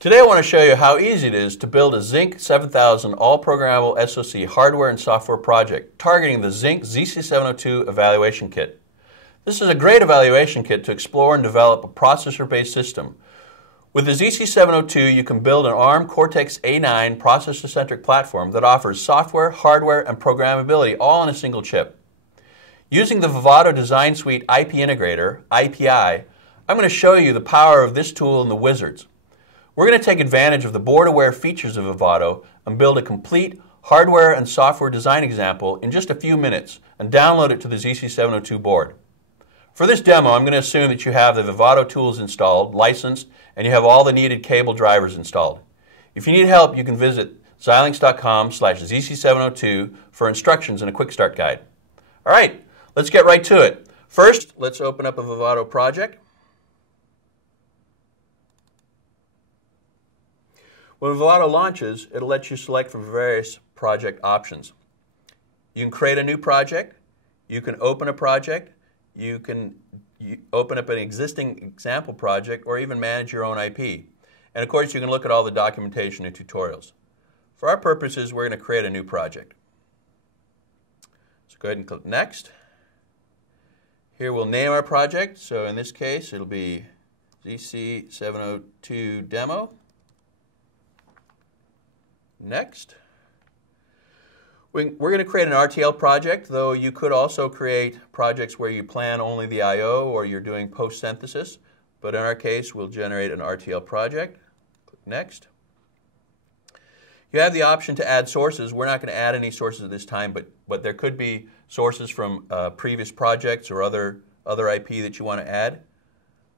Today I want to show you how easy it is to build a Zynq 7000 all-programmable SoC hardware and software project targeting the Zynq ZC702 evaluation kit. This is a great evaluation kit to explore and develop a processor-based system. With the ZC702 you can build an ARM Cortex A9 processor-centric platform that offers software, hardware, and programmability all in a single chip. Using the Vivado Design Suite IP Integrator, IPI, I'm going to show you the power of this tool in the wizards. We're going to take advantage of the board-aware features of Vivado and build a complete hardware and software design example in just a few minutes and download it to the ZC702 board. For this demo, I'm going to assume that you have the Vivado tools installed, licensed, and you have all the needed cable drivers installed. If you need help, you can visit Xilinx.com/ZC702 for instructions and a quick start guide. All right, let's get right to it. First, let's open up a Vivado project. When Vivado launches, it'll let you select from various project options. You can create a new project, you can open a project, you can open up an existing example project, or even manage your own IP. And of course, you can look at all the documentation and tutorials. For our purposes, we're going to create a new project. So go ahead and click Next. Here we'll name our project. So in this case, it'll be ZC702 Demo. Next. We're going to create an RTL project, though you could also create projects where you plan only the I/O or you're doing post-synthesis. But in our case, we'll generate an RTL project. Click Next. You have the option to add sources. We're not going to add any sources at this time, but there could be sources from previous projects or other IP that you want to add.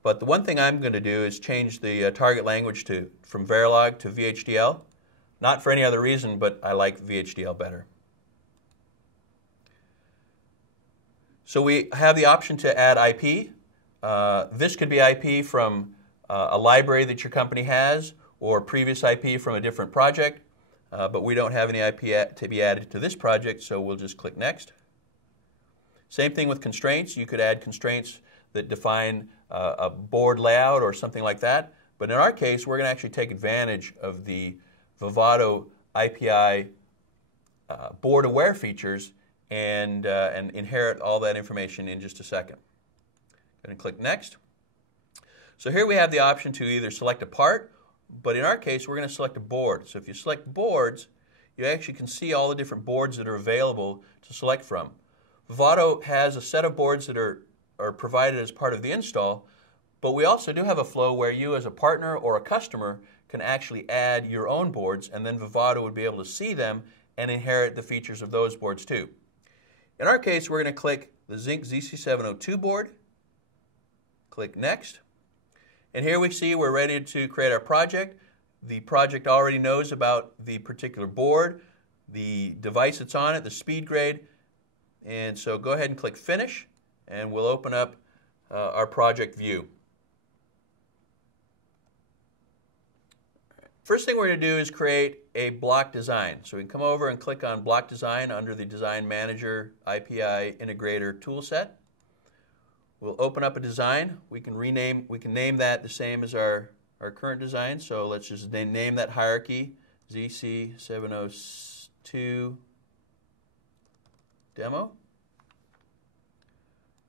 But the one thing I'm going to do is change the target language from Verilog to VHDL. Not for any other reason, but I like VHDL better. So we have the option to add IP. This could be IP from a library that your company has or previous IP from a different project, but we don't have any IP to be added to this project, so we'll just click Next. Same thing with constraints. You could add constraints that define a board layout or something like that, but in our case, we're going to actually take advantage of the Vivado IPI board-aware features and inherit all that information in just a second. Go ahead and click Next. So here we have the option to either select a part, but in our case, we're going to select a board. So if you select boards, you actually can see all the different boards that are available to select from. Vivado has a set of boards that are provided as part of the install, but we also do have a flow where you as a partner or a customer can actually add your own boards, and then Vivado would be able to see them and inherit the features of those boards too. In our case, we're going to click the Zynq ZC702 board, click Next, and here we see we're ready to create our project. The project already knows about the particular board, the device that's on it, the speed grade, and so go ahead and click Finish, and we'll open up our project view. First thing we're going to do is create a block design. So we can come over and click on Block Design under the Design Manager IPI Integrator toolset. We'll open up a design. We can name that the same as our current design. So let's just name that hierarchy ZC702 Demo.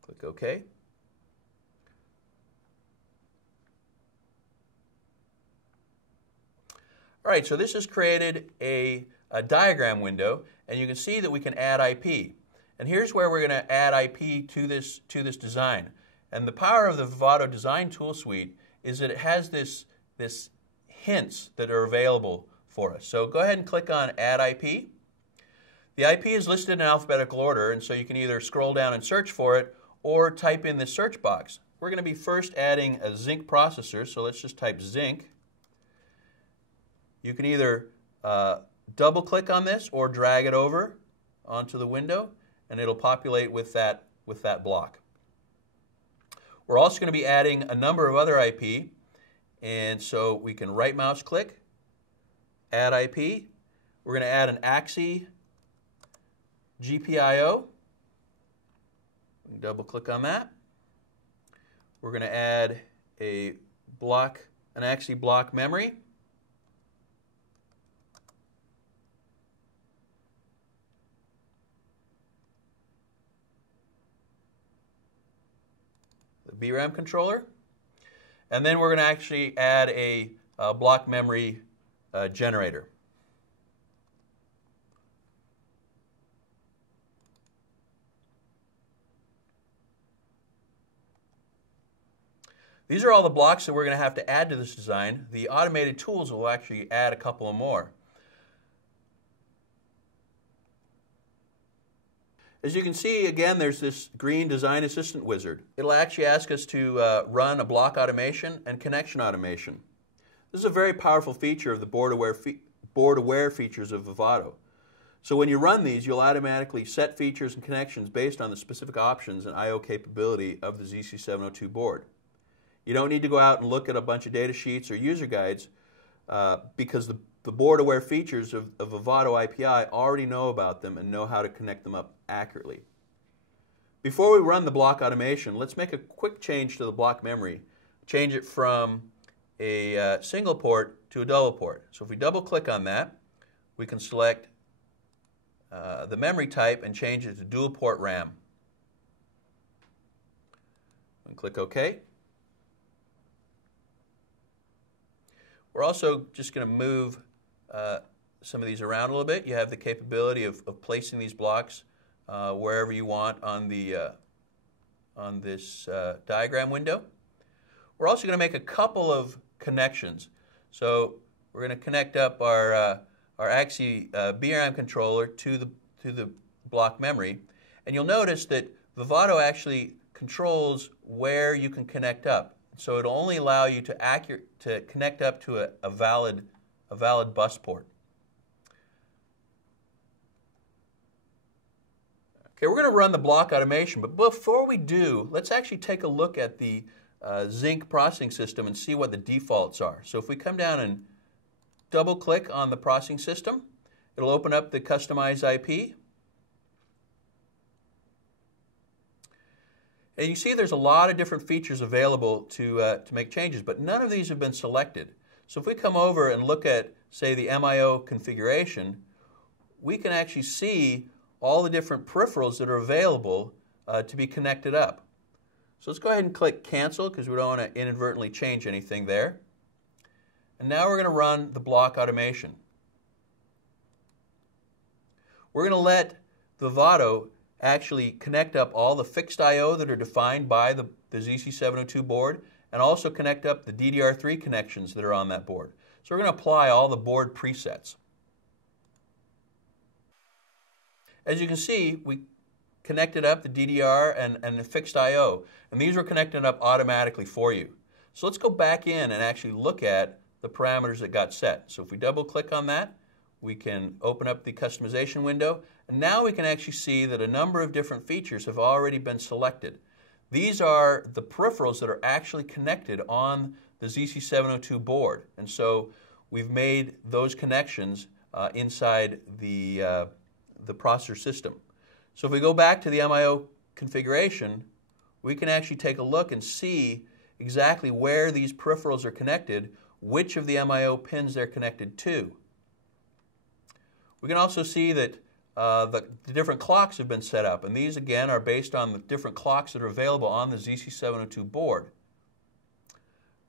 Click OK. All right, so this has created a diagram window, and you can see that we can add IP. And here's where we're going to add IP to this design. And the power of the Vivado Design Tool Suite is that it has this hints that are available for us. So go ahead and click on Add IP. The IP is listed in alphabetical order, and so you can either scroll down and search for it or type in the search box. We're going to be first adding a Zynq processor, so let's just type Zynq. You can either double-click on this or drag it over onto the window, and it'll populate with that block. We're also going to be adding a number of other IP, and so we can right-mouse click, Add IP. We're going to add an AXI gpio. Double-click on that. We're going to add an AXI block memory. VRAM controller. And then we're going to actually add a block memory generator. These are all the blocks that we're going to have to add to this design. The automated tools will actually add a couple of more. As you can see, again, there's this green Design Assistant wizard. It'll actually ask us to run a block automation and connection automation. This is a very powerful feature of the board-aware features of Vivado. So when you run these, you'll automatically set features and connections based on the specific options and I/O capability of the ZC702 board. You don't need to go out and look at a bunch of data sheets or user guides because the board-aware features of Vivado IPI already know about them and know how to connect them up accurately. Before we run the block automation, let's make a quick change to the block memory. Change it from a single port to a double port. So if we double-click on that, we can select the memory type and change it to dual-port RAM. And click OK. We're also just going to move some of these around a little bit. You have the capability of placing these blocks wherever you want on this diagram window. We're also going to make a couple of connections. So we're going to connect up our AXI VRAM controller to the block memory, and you'll notice that Vivado actually controls where you can connect up. So it'll only allow you to connect up to a valid bus port. Okay, we're going to run the block automation, but before we do, let's actually take a look at the Zynq processing system and see what the defaults are. So if we come down and double-click on the processing system, it'll open up the customized IP. And you see there's a lot of different features available to make changes, but none of these have been selected. So if we come over and look at, say, the MIO configuration, we can actually see all the different peripherals that are available to be connected up. So let's go ahead and click Cancel because we don't want to inadvertently change anything there. And now we're going to run the block automation. We're going to let Vivado actually connect up all the fixed I/O that are defined by the ZC702 board and also connect up the DDR3 connections that are on that board. So we're going to apply all the board presets. As you can see, we connected up the DDR and the fixed I/O, and these were connected up automatically for you. So let's go back in and actually look at the parameters that got set. So if we double click on that, we can open up the customization window, and now we can actually see that a number of different features have already been selected. These are the peripherals that are actually connected on the ZC702 board, and so we've made those connections inside the processor system. So if we go back to the MIO configuration, we can actually take a look and see exactly where these peripherals are connected, which of the MIO pins they're connected to. We can also see that the different clocks have been set up, and these again are based on the different clocks that are available on the ZC702 board.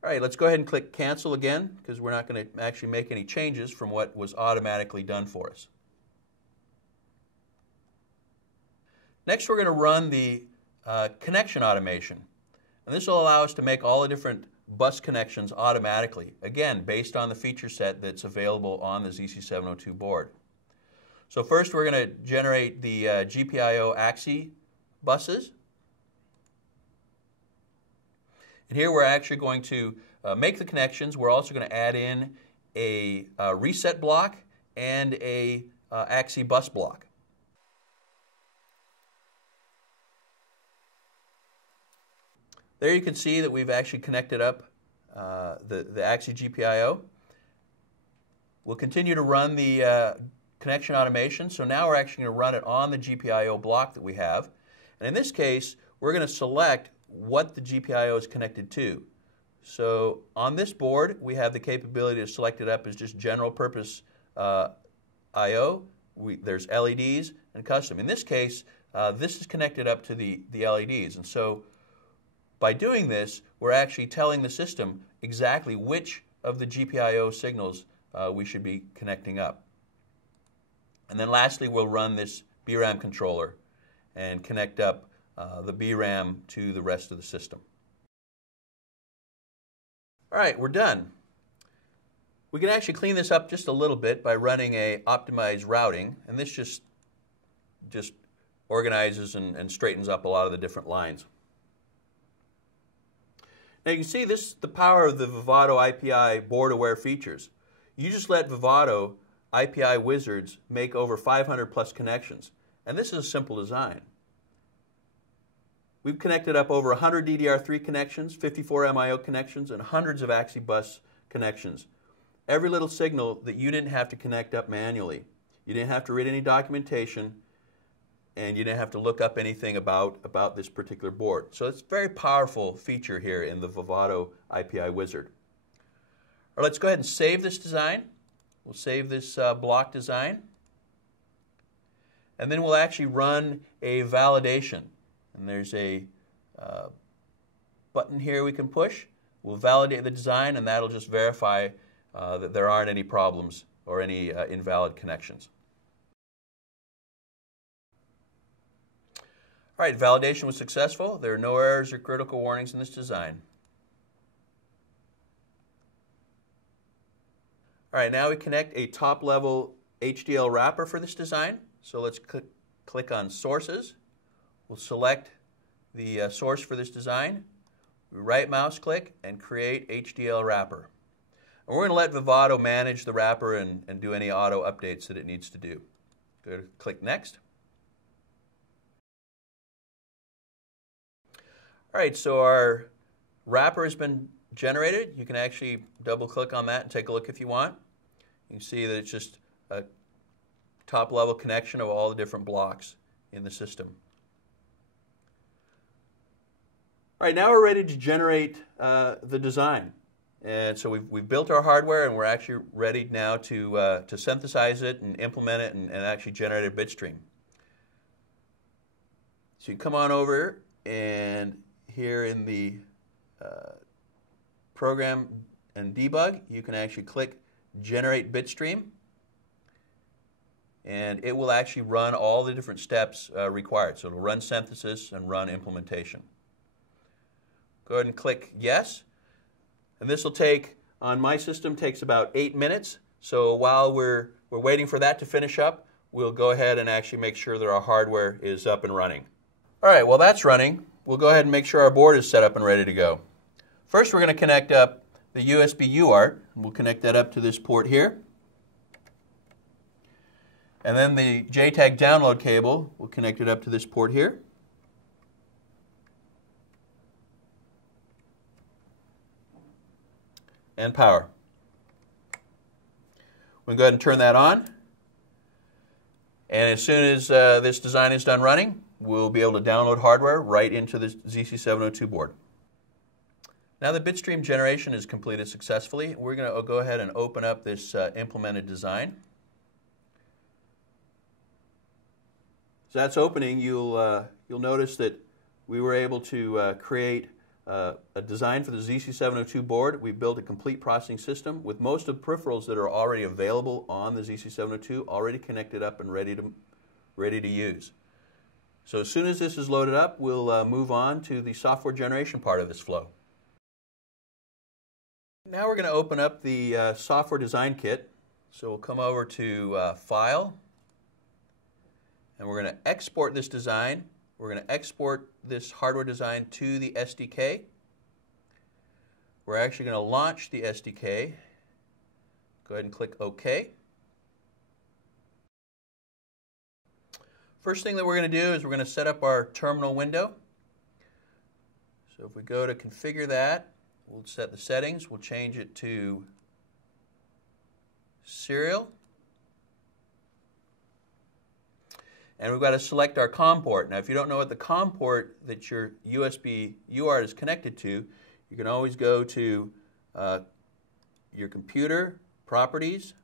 All right, let's go ahead and click Cancel again because we're not going to actually make any changes from what was automatically done for us. Next, we're going to run the connection automation, and this will allow us to make all the different bus connections automatically, again based on the feature set that's available on the ZC702 board. So first we're going to generate the GPIO AXI buses. And here we're actually going to make the connections. We're also going to add in a reset block and a AXI bus block. There you can see that we've actually connected up the AXI GPIO. We'll continue to run the connection automation. So now we're actually going to run it on the GPIO block that we have. And in this case, we're going to select what the GPIO is connected to. So on this board, we have the capability to select it up as just general purpose I/O. There's LEDs and custom. In this case, this is connected up to the LEDs. And so By doing this, we're actually telling the system exactly which of the GPIO signals we should be connecting up. And then lastly, we'll run this BRAM controller and connect up the BRAM to the rest of the system. All right, we're done. We can actually clean this up just a little bit by running a optimized routing, and this just organizes and straightens up a lot of the different lines. Now you can see this the power of the Vivado IPI board-aware features. You just let Vivado IPI wizards make over 500 plus connections, and this is a simple design. We've connected up over 100 DDR3 connections, 54 MIO connections, and hundreds of AXI-bus connections. Every little signal that you didn't have to connect up manually. You didn't have to read any documentation, and you didn't have to look up anything about this particular board. So it's a very powerful feature here in the Vivado IPI wizard. All right, let's go ahead and save this design. We'll save this block design. And then we'll actually run a validation. And there's a button here we can push. We'll validate the design, and that'll just verify that there aren't any problems or any invalid connections. All right, validation was successful. There are no errors or critical warnings in this design. All right, now we connect a top-level HDL wrapper for this design. So let's click on Sources. We'll select the source for this design. We right-mouse click and create HDL wrapper. And we're going to let Vivado manage the wrapper and do any auto updates that it needs to do. Go to click Next. All right, so our wrapper has been generated. You can actually double-click on that and take a look if you want. You can see that it's just a top-level connection of all the different blocks in the system. All right, now we're ready to generate the design. And so we've built our hardware, and we're actually ready now to synthesize it and implement it and actually generate a bit stream. So you come on over, and here in the program and debug, you can actually click Generate Bitstream, and it will actually run all the different steps required. So it'll run synthesis and run implementation. Go ahead and click Yes. And this will take, on my system, takes about 8 minutes. So while we're waiting for that to finish up, we'll go ahead and actually make sure that our hardware is up and running. All right, while that's running, we'll go ahead and make sure our board is set up and ready to go. First, we're going to connect up the USB UART. We'll connect that up to this port here. And then the JTAG download cable, we'll connect it up to this port here. And power. We'll go ahead and turn that on. And as soon as this design is done running, we'll be able to download hardware right into the ZC702 board. Now the bitstream generation is completed successfully. We're going to go ahead and open up this implemented design. So that's opening. You'll notice that we were able to create a design for the ZC702 board. We built a complete processing system with most of the peripherals that are already available on the ZC702 already connected up and ready to use. So as soon as this is loaded up, we'll move on to the software generation part of this flow. Now we're going to open up the software design kit. So we'll come over to File, and we're going to export this design. We're going to export this hardware design to the SDK. We're actually going to launch the SDK. Go ahead and click OK. First thing that we're going to do is we're going to set up our terminal window. So if we go to configure that, we'll set the settings. We'll change it to serial. And we've got to select our COM port. Now, if you don't know what the COM port that your USB UART is connected to, you can always go to your computer, Properties,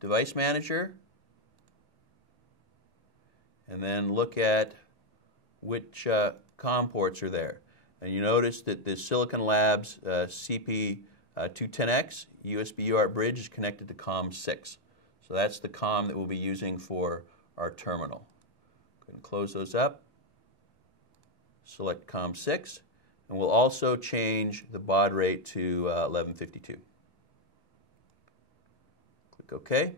Device Manager, and then look at which COM ports are there. And you notice that the Silicon Labs CP210X USB UART bridge is connected to COM 6. So that's the COM that we'll be using for our terminal. Go ahead and close those up. Select COM 6. And we'll also change the baud rate to 1152. Click OK.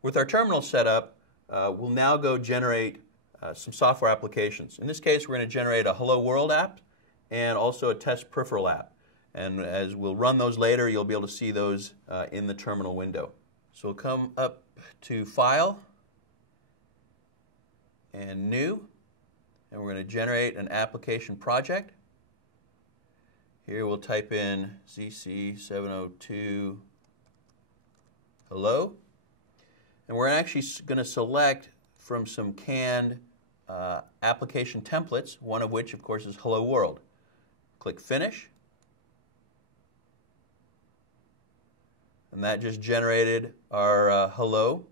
With our terminal set up, we'll now go generate some software applications. In this case, we're going to generate a Hello World app and also a test peripheral app. And as we'll run those later, you'll be able to see those in the terminal window. So we'll come up to File and New, and we're going to generate an application project. Here we'll type in ZC702 Hello, and we're actually going to select from some canned application templates, one of which, of course, is Hello World. Click Finish. And that just generated our Hello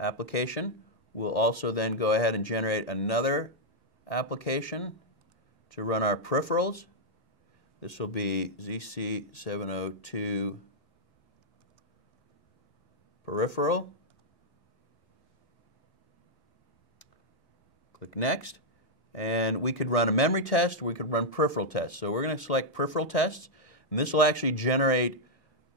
application. We'll also then go ahead and generate another application to run our peripherals. This will be ZC702 peripheral. Click Next. And we could run a memory test, or we could run peripheral tests. So we're going to select peripheral tests, and this will actually generate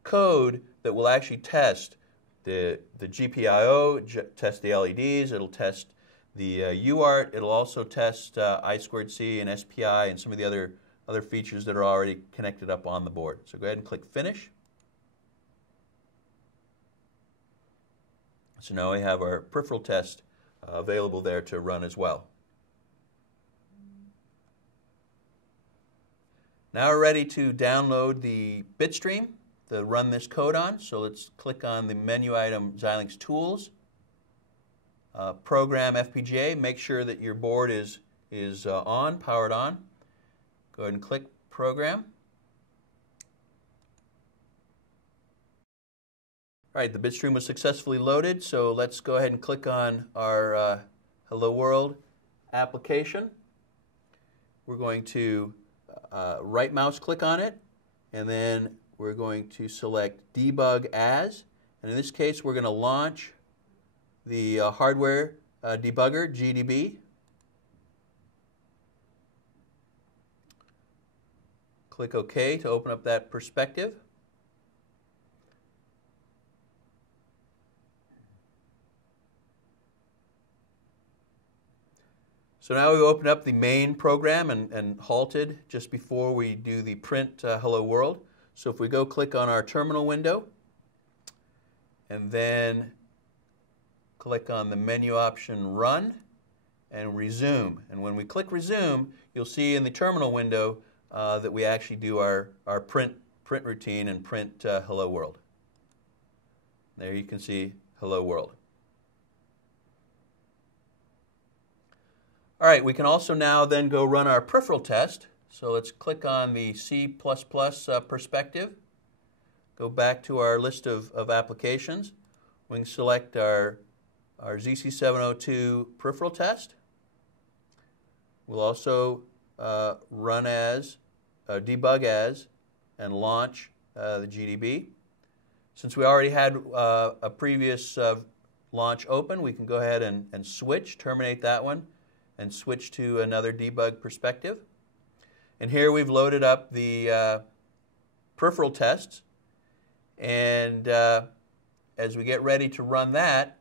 code that will actually test the GPIO, test the LEDs, it'll test the UART, it'll also test I2C and SPI and some of the other features that are already connected up on the board. So go ahead and click Finish. So now we have our peripheral test available there to run as well. Now we're ready to download the bitstream to run this code on. So let's click on the menu item Xilinx Tools, Program FPGA. Make sure that your board is powered on. Go ahead and click Program. All right, the bitstream was successfully loaded, so let's go ahead and click on our Hello World application. We're going to right mouse click on it, and then we're going to select Debug As, and in this case we're going to launch the hardware debugger, GDB. Click OK to open up that perspective. So now we've opened up the main program and halted just before we do the print Hello World. So if we go click on our terminal window and then click on the menu option Run and Resume. And when we click Resume, you'll see in the terminal window that we actually do our print routine and print Hello World. There you can see Hello World. All right, we can also now then go run our peripheral test. So let's click on the C++ perspective. Go back to our list of applications. We can select our ZC702 peripheral test. We'll also run as, debug as, and launch the GDB. Since we already had a previous launch open, we can go ahead and switch, terminate that one, and switch to another debug perspective. And here we've loaded up the peripheral tests. And as we get ready to run that,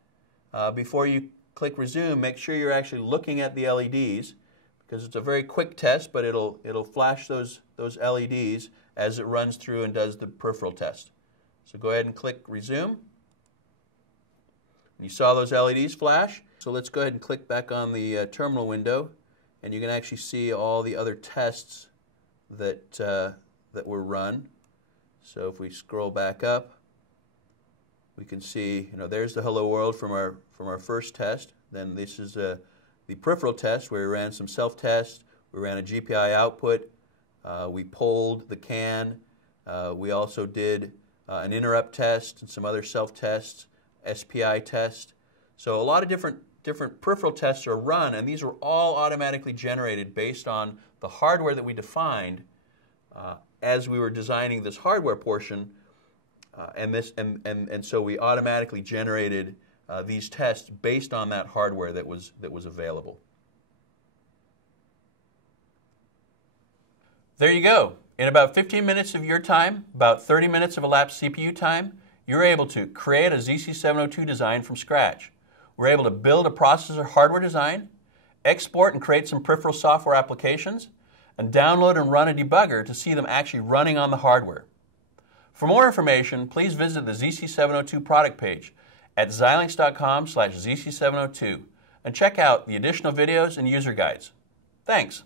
before you click Resume, make sure you're actually looking at the LEDs, because it's a very quick test, but it'll flash those LEDs as it runs through and does the peripheral test. So go ahead and click Resume. You saw those LEDs flash. So let's go ahead and click back on the terminal window, and you can actually see all the other tests that were run. So if we scroll back up, we can see, there's the Hello World from our first test. Then this is the peripheral test where we ran some self-tests. We ran a GPI output. We polled the CAN. We also did an interrupt test and some other self-tests, SPI test. So a lot of different different peripheral tests are run, and these were all automatically generated based on the hardware that we defined as we were designing this hardware portion, and so we automatically generated these tests based on that hardware that was available. There you go. In about 15 minutes of your time, about 30 minutes of elapsed CPU time, you're able to create a ZC702 design from scratch. We're able to build a processor hardware design, export and create some peripheral software applications, and download and run a debugger to see them actually running on the hardware. For more information, please visit the ZC702 product page at xilinx.com/ZC702 and check out the additional videos and user guides. Thanks.